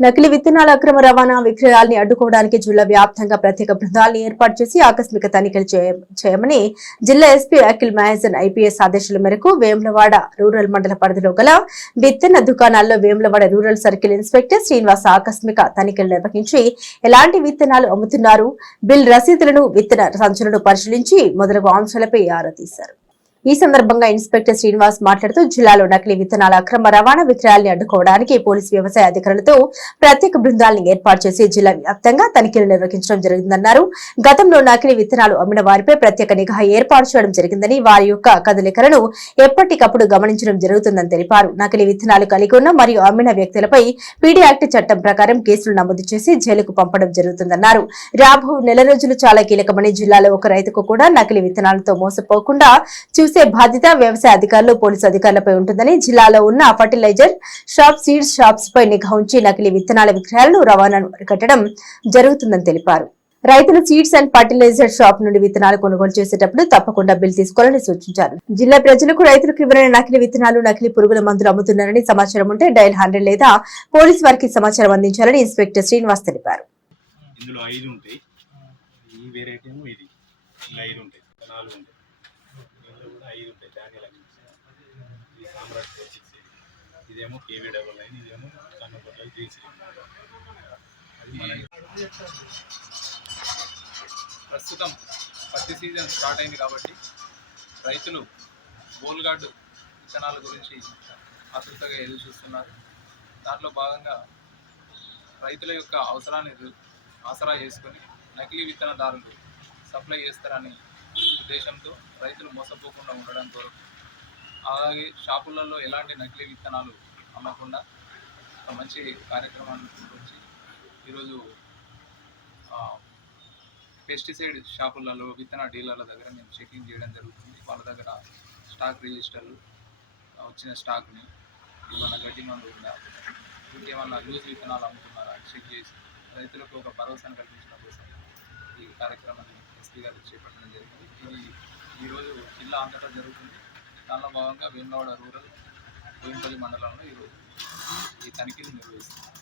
నకిలీ విత్తనాల అక్రమ రవాణా విక్రయాల్ని అడ్డుకోవడానికి జిల్లా వ్యాప్తంగా ప్రత్యేక బృందాలను ఏర్పాటు చేసి ఆకస్మిక తనిఖీలు చేయ- చేయమని జిల్లా ఎస్పీ అఖిల్ మహాజన్ ఐపీఎస్ ఆదేశాల మేరకు వేములవాడ రూరల్ మండల పరిధిలో గల విత్తన దుకాణాల్లో Vemulawada rural circle inspector Srinivas ఆకస్మిక తనిఖీలు నిర్వహించి ఎలాంటి విత్తనాలు అమ్ముతున్నారు బిల్ రసీదులను విత్తన సంచులను పరిశీలించి మొదలగు అంశాలపై ఆరా తీశారు. ఈ సందర్భంగా ఇన్స్పెక్టర్ శ్రీనివాస్ మాట్లాడుతూ జిల్లాలో నకిలీ విత్తనాల అక్రమ రవాణా విక్రయాల్ని అడ్డుకోవడానికి పోలీసు వ్యవసాయ అధికారులతో ప్రత్యేక బృందాలను ఏర్పాటు చేసి జిల్లా వ్యాప్తంగా తనిఖీలు నిర్వహించడం జరిగిందన్నారు. గతంలో నకిలీ విత్తనాలు అమ్మిన వారిపై ప్రత్యేక నిఘా ఏర్పాటు చేయడం జరిగిందని వారి యొక్క కదలికలను ఎప్పటికప్పుడు గమనించడం జరుగుతుందని తెలిపారు. నకిలీ విత్తనాలు కలిగి ఉన్న మరియు అమ్మిన వ్యక్తులపై పీడీ యాక్ట్ చట్టం ప్రకారం కేసులు నమోదు చేసి జైలుకు పంపడం జరుగుతుందన్నారు. రాబో నెల రోజులు చాలా కీలకమని జిల్లాలో ఒక రైతుకు కూడా నకిలీ విత్తనాలతో మోసపోకుండా చూసి బాధ్యత వ్యవసాయ అధికారులు పోలీసు అధికారులపై ఉంటుందని జిల్లాలో ఉన్న ఫర్టిలైజర్ షాప్ సీడ్స్ షాప్స్ పై నిఘా ఉంచి నకిలీ విత్తనాల విక్రయాలను రవాణాను అరికట్టడం జరుగుతుందని తెలిపారు. రైతులు సీడ్స్ అండ్ ఫర్టిలైజర్ షాప్ నుండి విత్తనాలు కొనుగోలు చేసేటప్పుడు తప్పకుండా బిల్ తీసుకోవాలని సూచించారు. జిల్లా ప్రజలకు రైతులకు ఇవ్వని నకిలీ విత్తనాలు నకిలీ పురుగుల మందులు అమ్ముతున్నారని సమాచారం ఉంటే డైల్ హండ్రెడ్ లేదా పోలీస్ వారికి సమాచారం అందించాలని ఇన్స్పెక్టర్ శ్రీనివాస్ తెలిపారు. ఇందులో ఐదు ఉంటాయి. ఈ వెరైటీ ఏమో ఇది. ఇలా ఐదు ఉంటాయి. నాలుగు ఉంటాయి. ఇందులో కూడా ఐదు ఉంటాయి. ధాన్యాల ఇది సామ్రాట్ ఫోర్ సిక్స్ ఇదేమో కేవీ డబల్ నైన్ ఇదేమో కన్నపట్ల త్రీ త్రీ అది మన ప్రస్తుతం పత్తి సీజన్ స్టార్ట్ అయింది కాబట్టి రైతులు బోల్గార్డు విత్తనాల గురించి ఆతృతగా ఎదురు చూస్తున్నారు. దాంట్లో భాగంగా రైతుల యొక్క అవసరాన్ని ఆసరా చేసుకొని నకిలీ విత్తనదారులు సప్లై చేస్తారని ఉద్దేశంతో రైతులు మోసపోకుండా ఉండడం కొరకు అలాగే షాపులలో ఎలాంటి నకిలీ విత్తనాలు అమ్మకుండా ఒక మంచి కార్యక్రమాన్ని తీసుకొచ్చి ఈరోజు పెస్టిసైడ్ షాపులలో విత్తన డీలర్ల దగ్గర మేము చెకింగ్ చేయడం జరుగుతుంది. వాళ్ళ దగ్గర స్టాక్ రిజిస్టర్లు వచ్చిన స్టాక్ని ఏమన్నా గడ్డి మందు ఉందా? ఇంకేమన్నా లూజ్ విత్తనాలు అమ్ముతున్నారా? చెక్ చేసి రైతులకు ఒక భరోసాను కల్పించడం కోసం ఈ కార్యక్రమాన్ని ఎస్పీ గారు చేపట్టడం జరిగింది. ఇది ఈరోజు జిల్లా అంతటా జరుగుతుంది. దానిలో భాగంగా వేమవాడ రూరల్ కోయంపల్లి మండలంలో ఈరోజు ఈ తనిఖీలు నిర్వహిస్తున్నారు.